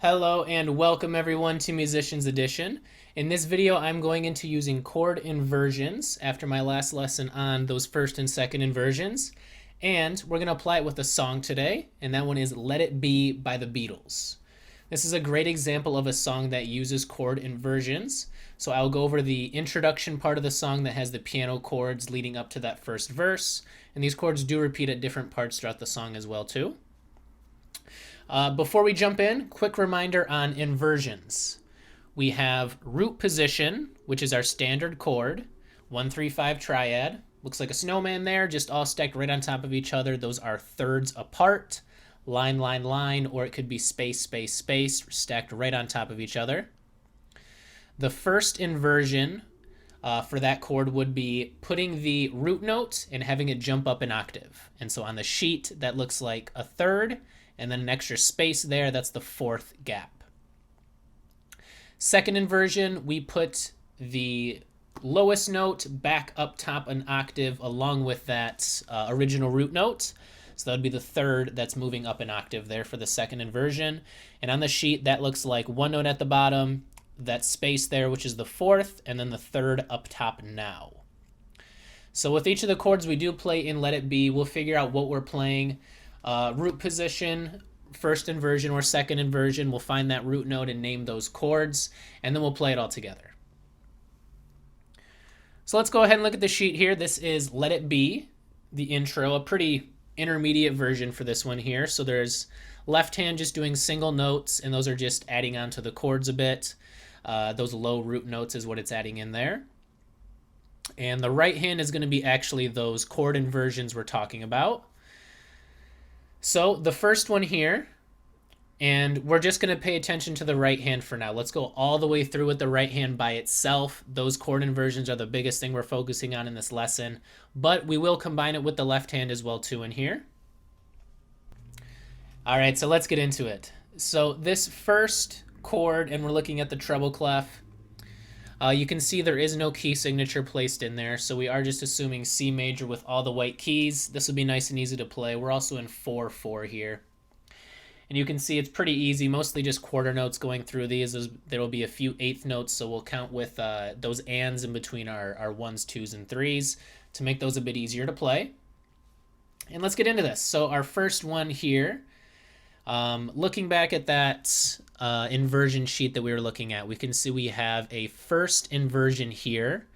Hello and welcome everyone to Musicians Edition. In this video I'm going into using chord inversions after my last lesson on those first and second inversions, and we're going to apply it with a song today, and that one is Let It Be by the Beatles. This is a great example of a song that uses chord inversions, so I'll go over the introduction part of the song that has the piano chords leading up to that first verse, and these chords do repeat at different parts throughout the song as well too. Before we jump in, quick reminder on inversions. We have root position, which is our standard chord, 1-3-5 triad. Looks like a snowman there, just all stacked right on top of each other. Those are thirds apart, line, line, line, or it could be space, space, space, stacked right on top of each other. The first inversion for that chord would be putting the root note and having it jump up an octave. And so on the sheet, that looks like a third, and then an extra space there, that's the fourth gap. Second inversion, we put the lowest note back up top an octave along with that original root note. So that would be the third that's moving up an octave there for the second inversion. And on the sheet, that looks like one note at the bottom, that space there, which is the fourth, and then the third up top now. So with each of the chords we do play in Let It Be, we'll figure out what we're playing. Root position, first inversion or second inversion, we'll find that root note and name those chords, and then we'll play it all together. So let's go ahead and look at the sheet here. This is Let It Be, the intro, a pretty intermediate version for this one here. So there's left hand just doing single notes, and those are just adding on to the chords a bit. Those low root notes is what it's adding in there. And the right hand is going to be actually those chord inversions we're talking about. So the first one here, and we're just going to pay attention to the right hand for now. Let's go all the way through with the right hand by itself. Those chord inversions are the biggest thing we're focusing on in this lesson, but we will combine it with the left hand as well too in here. All right, so let's get into it. So this first chord, and we're looking at the treble clef, you can see there is no key signature placed in there, so we are just assuming C major with all the white keys. This will be nice and easy to play. We're also in 4/4 here. And you can see it's pretty easy, mostly just quarter notes going through these. There will be a few eighth notes, so we'll count with those ands in between our ones, twos, and threes to make those a bit easier to play. And let's get into this. So our first one here, looking back at that inversion sheet that we were looking at, we can see we have a first inversion here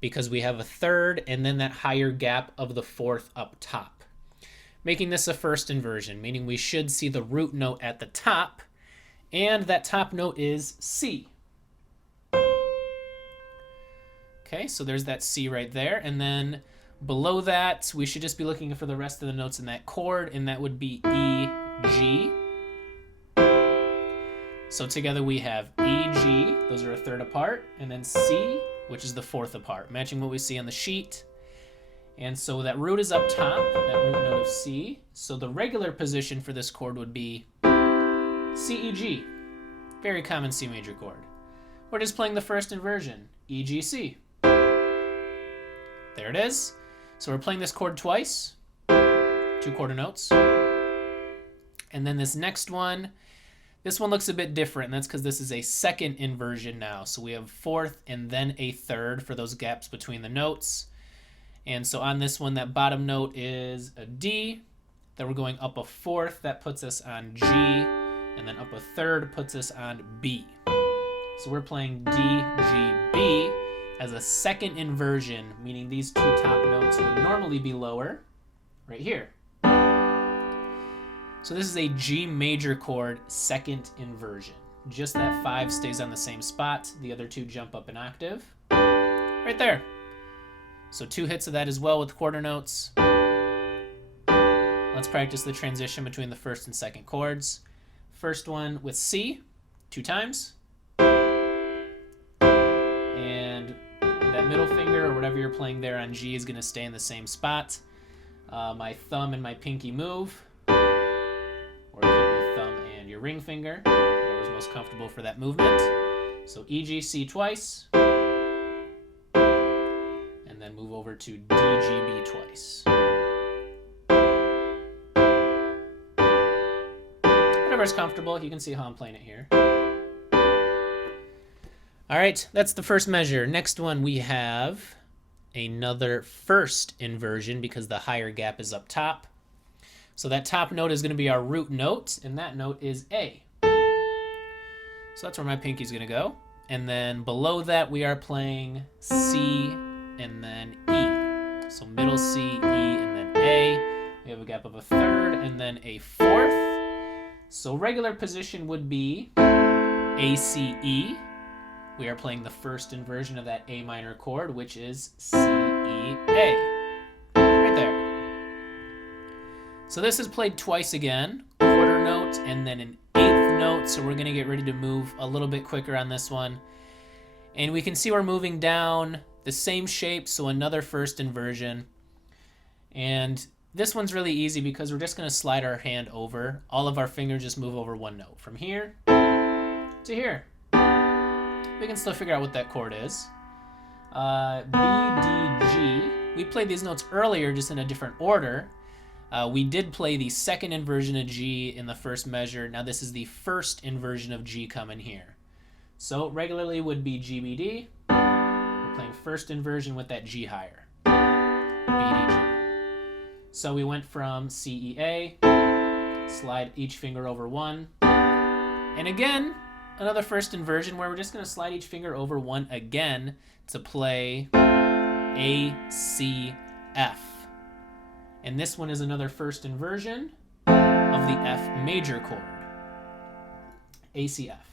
because we have a third and then that higher gap of the fourth up top, making this a first inversion, meaning we should see the root note at the top, and that top note is C. Okay, so there's that C right there, and then below that we should just be looking for the rest of the notes in that chord, and that would be E, G. So together we have E, G, those are a third apart, and then C, which is the fourth apart, matching what we see on the sheet. And so that root is up top, that root note of C. So the regular position for this chord would be C, E, G. Very common C major chord. We're just playing the first inversion, E, G, C. There it is. So we're playing this chord twice, 2 quarter notes. And then this next one, this one looks a bit different, and that's because this is a second inversion now. So we have fourth and then a third for those gaps between the notes. And so on this one, that bottom note is a D. Then we're going up a fourth. That puts us on G. And then up a third puts us on B. So we're playing D, G, B as a second inversion, meaning these 2 top notes would normally be lower right here. So this is a G major chord, second inversion. Just that 5 stays on the same spot. The other 2 jump up an octave. Right there. So 2 hits of that as well with quarter notes. Let's practice the transition between the first and second chords. First one with C, 2 times. And that middle finger, or whatever you're playing there on G, is going to stay in the same spot. My thumb and my pinky move. Or it could be thumb and your ring finger, whatever's most comfortable for that movement. So E, G, C twice. And then move over to D, G, B twice. whatever's comfortable. You can see how I'm playing it here. All right, that's the first measure. Next one, we have another first inversion because the higher gap is up top. So that top note is going to be our root note, and that note is A. So that's where my pinky's going to go. And then below that, we are playing C and then E. So middle C, E, and then A. We have a gap of a third and then a fourth. So regular position would be A, C, E. We are playing the first inversion of that A minor chord, which is C, E, A. Right there. So this is played twice again. Quarter note and then an eighth note. So we're going to get ready to move a little bit quicker on this one. And we can see we're moving down the same shape, so another first inversion. And this one's really easy because we're just going to slide our hand over. All of our fingers just move over one note. From here to here. We can still figure out what that chord is. B, D, G. We played these notes earlier just in a different order. We did play the second inversion of G in the first measure. Now this is the first inversion of G coming here. So regularly would be G, B, D. We're playing first inversion with that G higher. B, D, G. So we went from C, E, A. Slide each finger over one. And again, another first inversion where we're just going to slide each finger over one again to play A, C, F. And this one is another first inversion of the F major chord. A, C, F.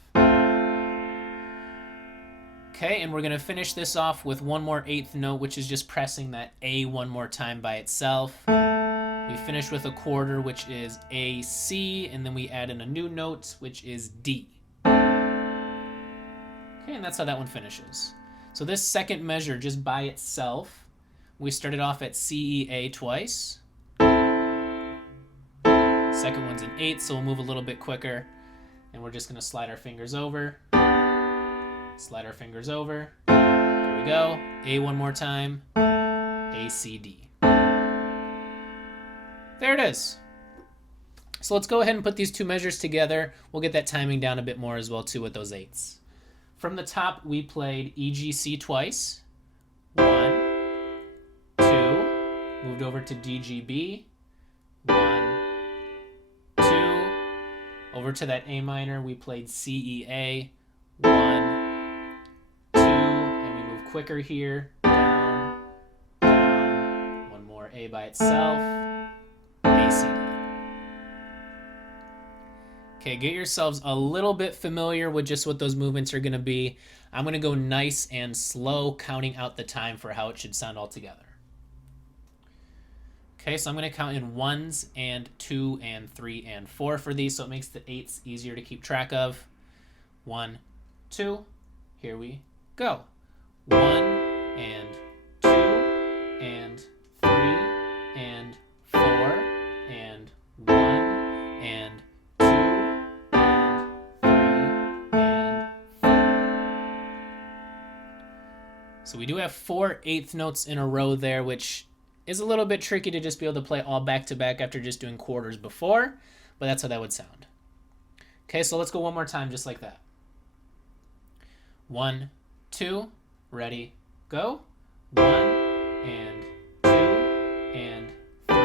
Okay, and we're going to finish this off with one more eighth note, which is just pressing that A one more time by itself. We finish with a quarter, which is A, C, and then we add in a new note, which is D. Okay, and that's how that one finishes. So this second measure, just by itself, we started off at C, E, A twice. Second one's an eighth, so we'll move a little bit quicker. And we're just going to slide our fingers over. Slide our fingers over. There we go. A one more time. A, C, D. There it is. So let's go ahead and put these two measures together. We'll get that timing down a bit more as well too with those eighths. From the top, we played E, G, C twice. 1, 2. Moved over to D, G, B. 1, 2. Over to that A minor, we played C, E, A. 1, 2. And we move quicker here. Down, down. One more A by itself. A, C, D. Okay, get yourselves a little bit familiar with just what those movements are going to be. I'm going to go nice and slow, counting out the time for how it should sound all together. Okay, so I'm going to count in 1s and 2 and 3 and 4 for these, so it makes the 8s easier to keep track of. 1, 2, here we go. 1 and 2 and 3 and 4 and 1 and 2 and 3 and 4. So we do have 4 eighth notes in a row there, which is a little bit tricky to just be able to play all back to back after just doing quarters before, but that's how that would sound. Okay, so let's go one more time just like that. 1, 2, ready, go. 1 and 2 and 3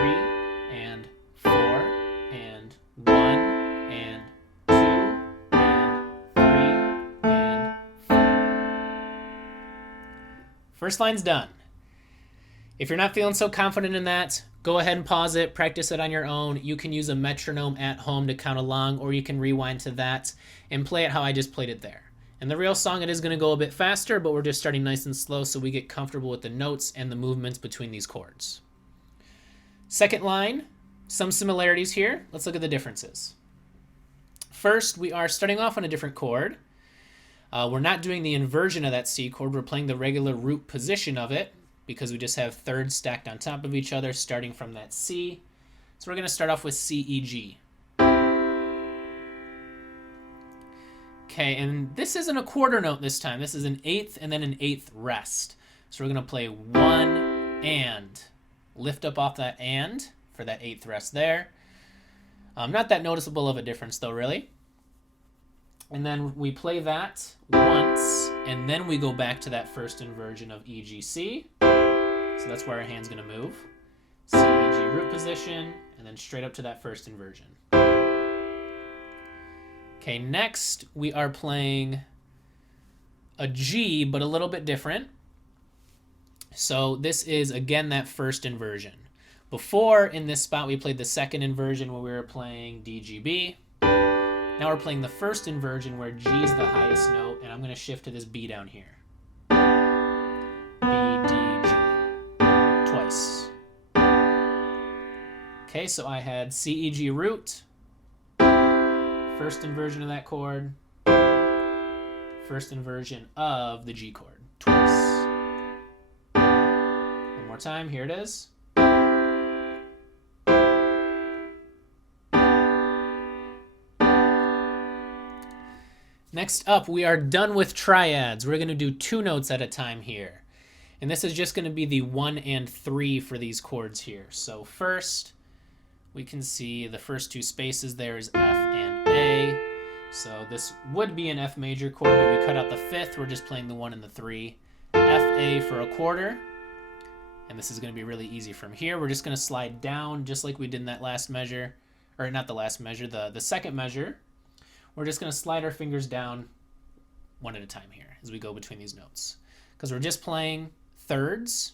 and 4 and 1 and 2 and 3 and 4. First line's done. If you're not feeling so confident in that, go ahead and pause it, practice it on your own. You can use a metronome at home to count along, or you can rewind to that and play it how I just played it there. In the real song, it is going to go a bit faster, but we're just starting nice and slow so we get comfortable with the notes and the movements between these chords. Second line, some similarities here. Let's look at the differences. First, we are starting off on a different chord. We're not doing the inversion of that C chord. We're playing the regular root position of it, because we just have thirds stacked on top of each other starting from that C. So we're going to start off with C, E, G. Okay, and this isn't a quarter note this time. This is an eighth and then an eighth rest. So we're going to play 1 and. Lift up off that and for that eighth rest there. Not that noticeable of a difference though, really. And then we play that once, and then we go back to that first inversion of E, G, C. So that's where our hand's going to move. C, E, G root position, and then straight up to that first inversion. Okay, next we are playing a G, but a little bit different. So this is, again, that first inversion. Before, in this spot, we played the second inversion where we were playing D, G, B. Now we're playing the first inversion where G is the highest note, and I'm going to shift to this B down here. B, D, G. Twice. Okay, so I had C, E, G root. First inversion of that chord. First inversion of the G chord. Twice. One more time. Here it is. Next up, we are done with triads. We're going to do 2 notes at a time here. And this is just going to be the 1 and 3 for these chords here. So first, we can see the first 2 spaces there is F and A. So this would be an F major chord, but we cut out the 5th. We're just playing the 1 and the 3. F, A for a quarter. And this is going to be really easy from here. We're just going to slide down just like we did in that last measure. Or not the last measure, the second measure. We're just going to slide our fingers down one at a time here as we go between these notes. Because we're just playing thirds.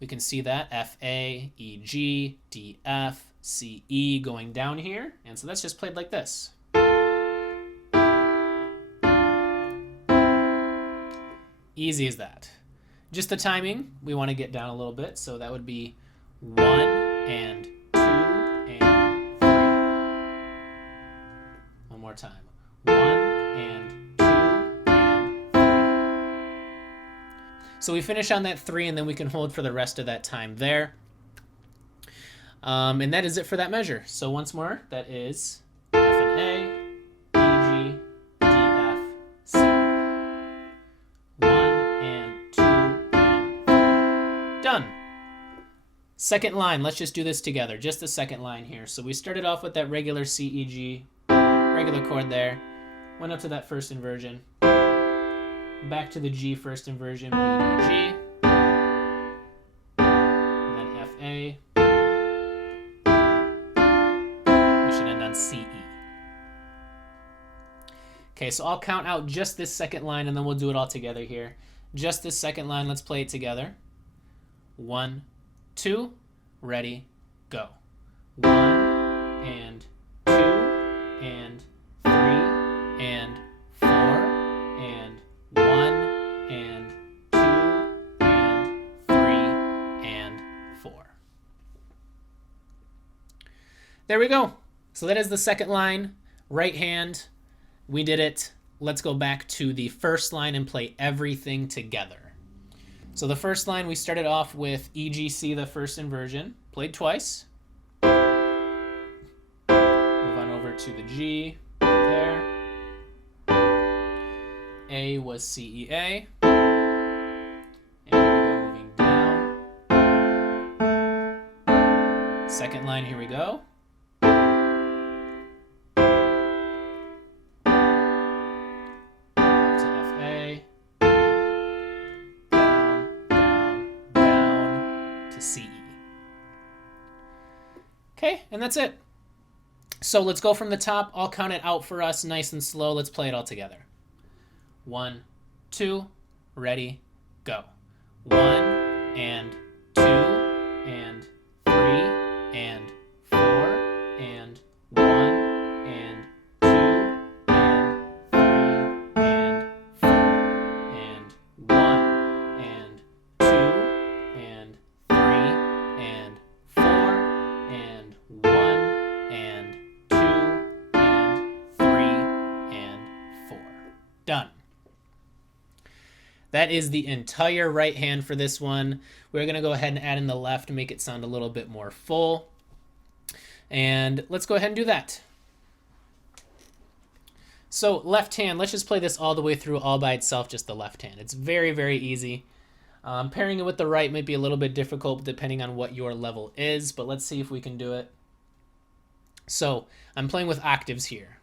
We can see that F, A, E, G, D, F, C, E going down here. And so that's just played like this. Easy as that. Just the timing, we want to get down a little bit. So that would be 1 and 2 and 3. One more time. 1 and 2 and 3. So we finish on that 3, and then we can hold for the rest of that time there. And that is it for that measure. So once more, that is F and A, E, G, D, F, C. 1 and 2 and 3. Done. Second line, let's just do this together. Just the second line here. So we started off with that regular C, E, G, regular chord there. Went up to that first inversion. Back to the G first inversion, B, D, G. And then F, A. We should end on C, E. Okay, so I'll count out just this second line and then we'll do it all together here. Just this second line, let's play it together. 1, 2, ready, go. 1 and 2 and 3 and 4 and 1 and 2 and 3 and 4. There we go. So that is the second line, right hand. We did it. Let's go back to the first line and play everything together. So the first line, we started off with E, G, C, the first inversion, played twice. Move on over to the G, there. A was C, E, A. And here we go, moving down. Second line, here we go. Okay, and that's it. So let's go from the top. I'll count it out for us nice and slow. Let's play it all together. 1, 2, ready, go. 1 and 2 and 3 and 4 and 1 and 2 and 3 and 4 and 1 and 2 and 3 and 4 and 1 and 2 and 3 and 4. Done. That is the entire right hand for this one. We're going to go ahead and add in the left to make it sound a little bit more full. And let's go ahead and do that. So left hand, let's just play this all the way through all by itself, just the left hand. It's very, very easy. Pairing it with the right might be a little bit difficult depending on what your level is, but let's see if we can do it. So I'm playing with octaves here.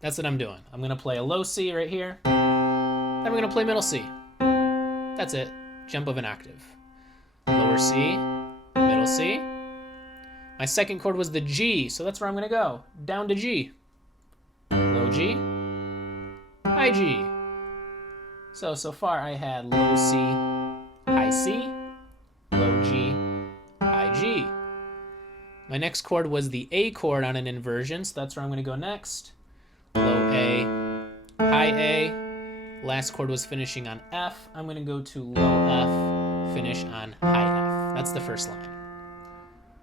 That's what I'm doing. I'm going to play a low C right here. Then I'm going to play middle C. That's it. Jump of an octave. Lower C, middle C. My second chord was the G, so that's where I'm going to go. Down to G. Low G, high G. So far I had low C, high C, low G, high G. My next chord was the A chord on an inversion, so that's where I'm going to go next. Low A, high A. Last chord was finishing on F. I'm going to go to low F, finish on high F. That's the first line.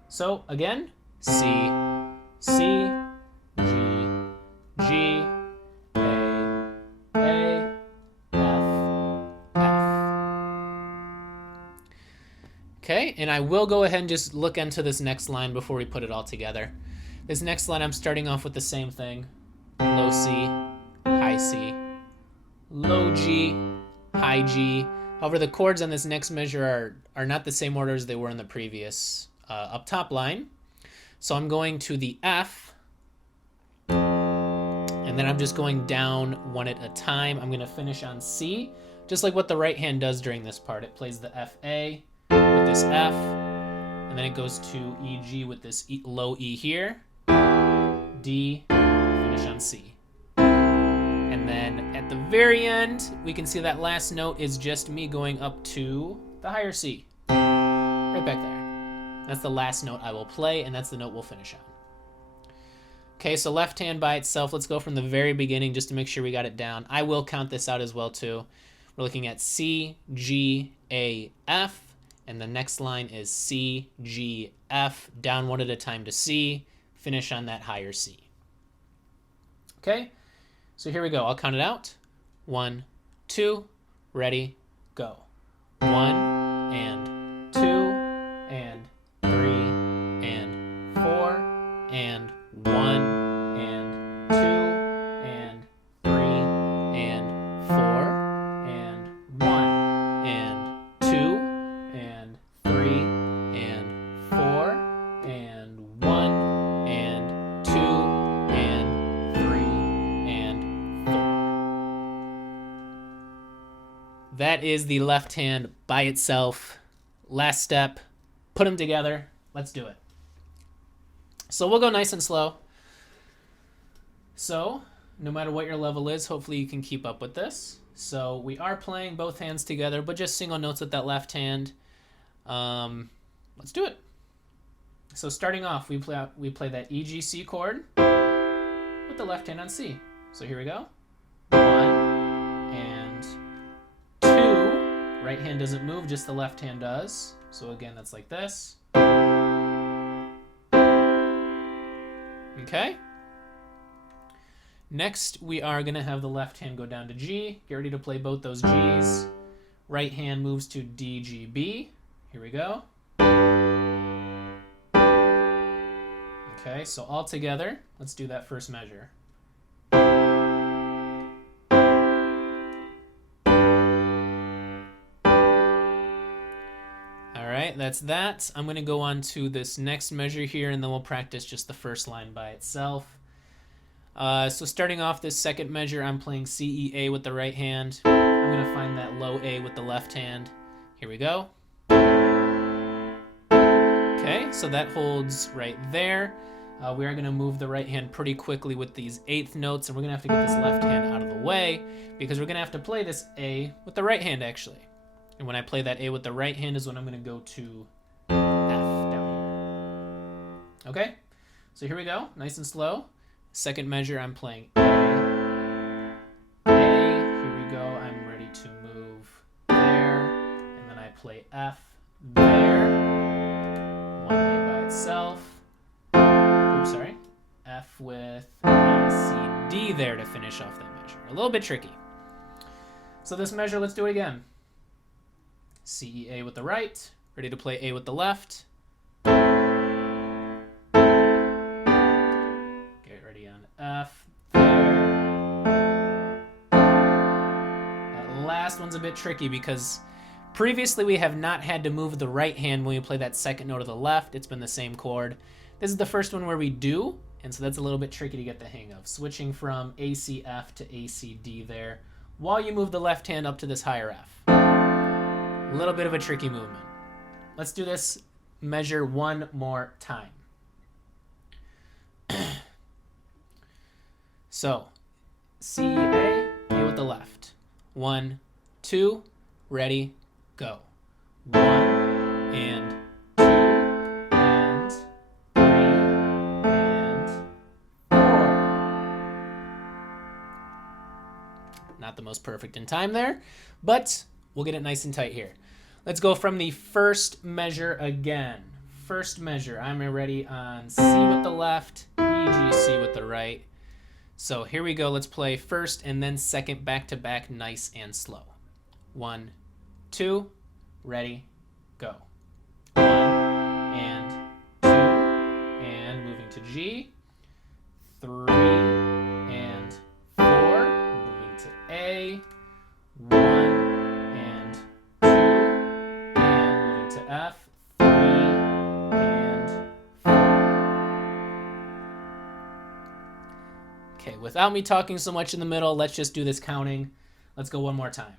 So again, C, C, G, G, A, F, F. Okay, and I will go ahead and just look into this next line before we put it all together. This next line, I'm starting off with the same thing. Low C, high C, low G, high G. However, the chords on this next measure are not the same order as they were in the previous up top line. So I'm going to the F, and then I'm just going down one at a time. I'm going to finish on C, just like what the right hand does during this part. It plays the F A with this F, and then it goes to E G with this low E here, D, finish on C. And then at the very end, we can see that last note is just me going up to the higher C, right back there. That's the last note I will play, and that's the note we'll finish on. Okay, so left hand by itself. Let's go from the very beginning just to make sure we got it down. I will count this out as well too. We're looking at C, G, A, F, and the next line is C, G, F, down one at a time to C, finish on that higher C. Okay, so here we go. I'll count it out. 1, 2, ready, go. 1 and 2 and 3 and 4 and 1 and 2 and 3 and 4 and 1 and 2 and 3 and 4 and 1 and 2 and 3 and 4. That is the left hand by itself. Last step, put them together. Let's do it. So we'll go nice and slow. So no matter what your level is, hopefully you can keep up with this. So we are playing both hands together, but just single notes with that left hand. Let's do it. So starting off, we play that E, G, C chord with the left hand on C. So here we go. 1 and 2. Right hand doesn't move, just the left hand does. So again, that's like this. Okay. Next, we are going to have the left hand go down to G. Get ready to play both those Gs. Right hand moves to D, G, B. Here we go. Okay, so all together, let's do that first measure. Alright, that's that. I'm going to go on to this next measure here, and then we'll practice just the first line by itself. So starting off this second measure, I'm playing C, E, A with the right hand. I'm going to find that low A with the left hand. Here we go. Okay, so that holds right there. We are going to move the right hand pretty quickly with these eighth notes, and we're going to have to get this left hand out of the way because we're going to have to play this A with the right hand, actually. And when I play that A with the right hand is when I'm going to go to F down here. Okay, so here we go, nice and slow. Second measure, I'm playing A. Here we go, I'm ready to move there. And then I play F there. 1A by itself. Oops, sorry. F with A, C, D there to finish off that measure. A little bit tricky. So this measure, let's do it again. C, E, A with the right. Ready to play A with the left. F there. That last one's a bit tricky because previously we have not had to move the right hand when we play that second note of the left. It's been the same chord. This is the first one where we do, And so that's a little bit tricky to get the hang of. Switching from ACF to ACD there while you move the left hand up to this higher F. A little bit of a tricky movement. Let's do this measure one more time. So, C, A, A with the left. 1, 2, ready, go. 1 and 2 and 3 and 4. Not the most perfect in time there, but we'll get it nice and tight here. Let's go from the first measure again. First measure, I'm ready on C with the left, E, G, C with the right. So here we go. Let's play first and then second back to back, nice and slow. 1, 2, ready, go. 1 and 2 and moving to G. 3 and 4, moving to A. 1 and 2 and moving to F. 3 and 4. Okay, without me talking so much in the middle, let's just do this counting. Let's go one more time.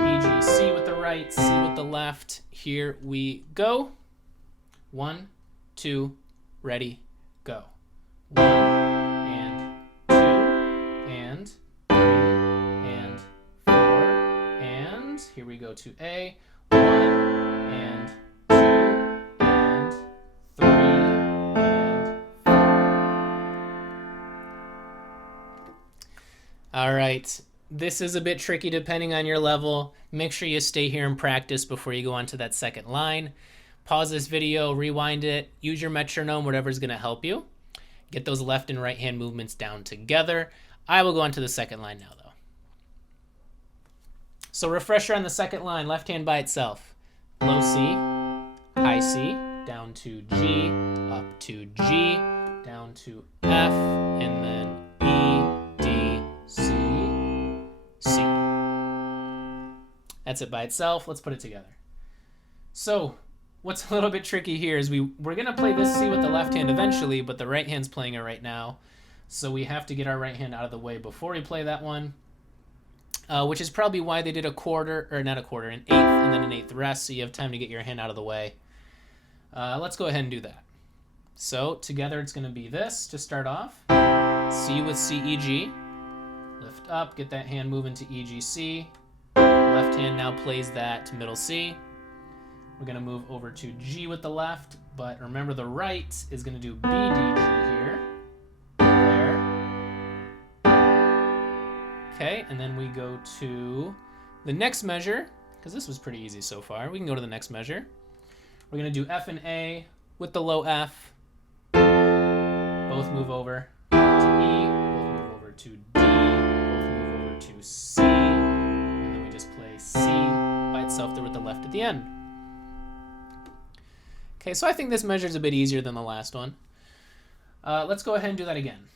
E, G, C with the right, C with the left. Here we go. 1, 2, ready, go. 1 and 2 and 3 and 4 and here we go to A. 1 and 2 and 3 and 4. All right. This is a bit tricky depending on your level. Make sure you stay here and practice before you go on to that second line. Pause this video, rewind it, use your metronome, whatever's going to help you. Get those left and right hand movements down together. I will go on to the second line now, though. So refresher on the second line, left hand by itself. Low C, high C, down to G, up to G, down to F, and then E, D, C, C. That's it by itself. Let's put it together. So what's a little bit tricky here is we're going to play this C with the left hand eventually, but the right hand's playing it right now. So we have to get our right hand out of the way before we play that one, which is probably why they did a quarter, or not a quarter, an eighth and then an eighth rest, so you have time to get your hand out of the way. Let's go ahead and do that. So together it's going to be this to start off. C with C, E, G. Lift up, get that hand moving to E, G, C. Left hand now plays that to middle C. We're going to move over to G with the left, but remember the right is going to do B, D, G here. There. Okay, and then we go to the next measure, because this was pretty easy so far. We can go to the next measure. We're going to do F and A with the low F. Both move over to E, both move over to D, both move over to C, and then we just play C by itself there with the left at the end. Okay, so I think this measure is a bit easier than the last one. Let's go ahead and do that again.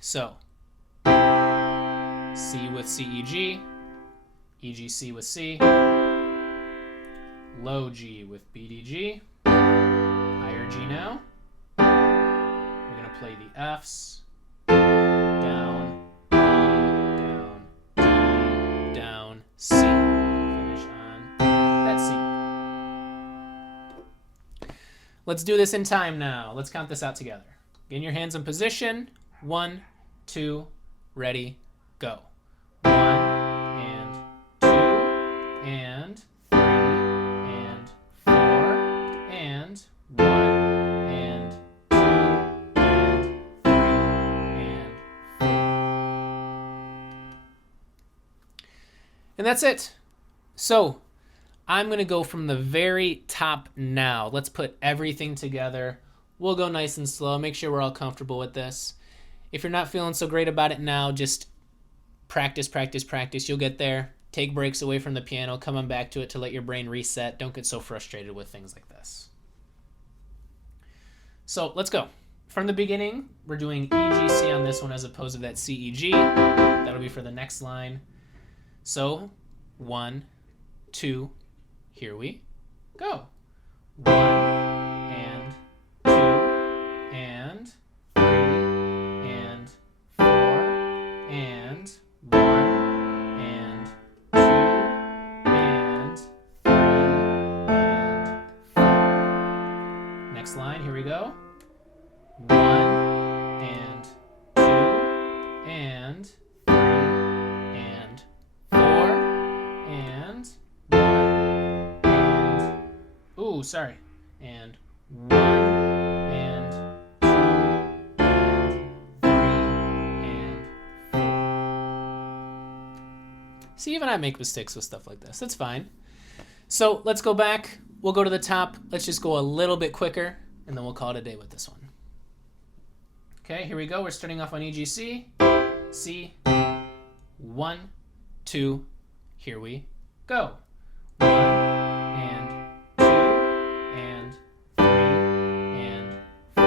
So, C with C, E, G, G, C with C, low G with B, D, G, higher G now. We're going to play the Fs, down, E, down, D, down, C. Finish on that C. Let's do this in time now. Let's count this out together. Get your hands in position. 1, 2, ready, go. 1 and 2 and 3 and 4 and 1 and 2 and 3 and 4. And that's it. So I'm going to go from the very top now. Let's put everything together. We'll go nice and slow. Make sure we're all comfortable with this. If you're not feeling so great about it now, just practice, practice, practice. You'll get there. Take breaks away from the piano. Come on back to it to let your brain reset. Don't get so frustrated with things like this. So let's go. From the beginning, we're doing E, G, C on this one as opposed to that C, E, G. That'll be for the next line. So 1, 2, here we go. 1 and 2 this line. Here we go. 1 and 2 and 3 and 4 and 1 and, ooh, sorry, and 1 and 2 and 3 and 4. See, even I make mistakes with stuff like this. That's fine. So let's go back. We'll go to the top. Let's just go a little bit quicker, and then we'll call it a day with this one. Okay, here we go. We're starting off on E, G, C. C. 1, 2. Here we go. 1 and 2 and 3 and 4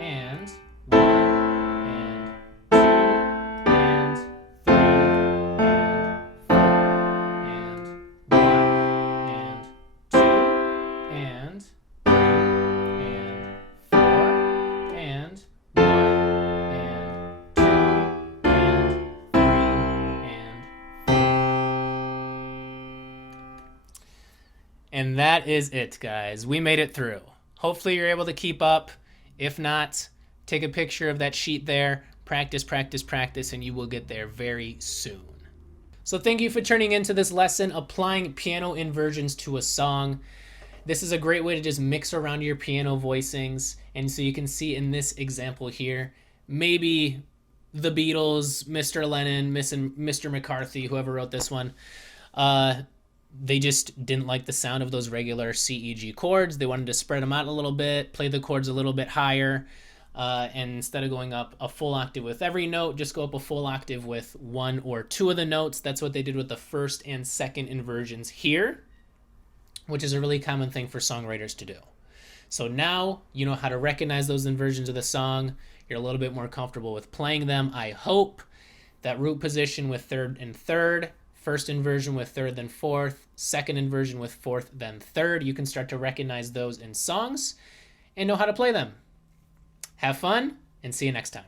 and 1 and 2 and 3 and 4 and 1 and 2 and 3 and 4 and 1 and 2 and 3 and 4. And that is it, guys. We made it through. Hopefully you're able to keep up. If not, take a picture of that sheet there. Practice, practice, practice, and you will get there very soon. So thank you for turning into this lesson, applying piano inversions to a song. This is a great way to just mix around your piano voicings. And so you can see in this example here, maybe the Beatles, Mr. Lennon, Mr. McCarthy, whoever wrote this one, they just didn't like the sound of those regular C, E, G chords. They wanted to spread them out a little bit, play the chords a little bit higher, and instead of going up a full octave with every note, just go up a full octave with one or two of the notes. That's what they did with the first and second inversions here, which is a really common thing for songwriters to do. So now you know how to recognize those inversions of the song. You're a little bit more comfortable with playing them, I hope. That root position with third and third, first inversion with third then fourth, second inversion with fourth then third. You can start to recognize those in songs and know how to play them. Have fun, and see you next time.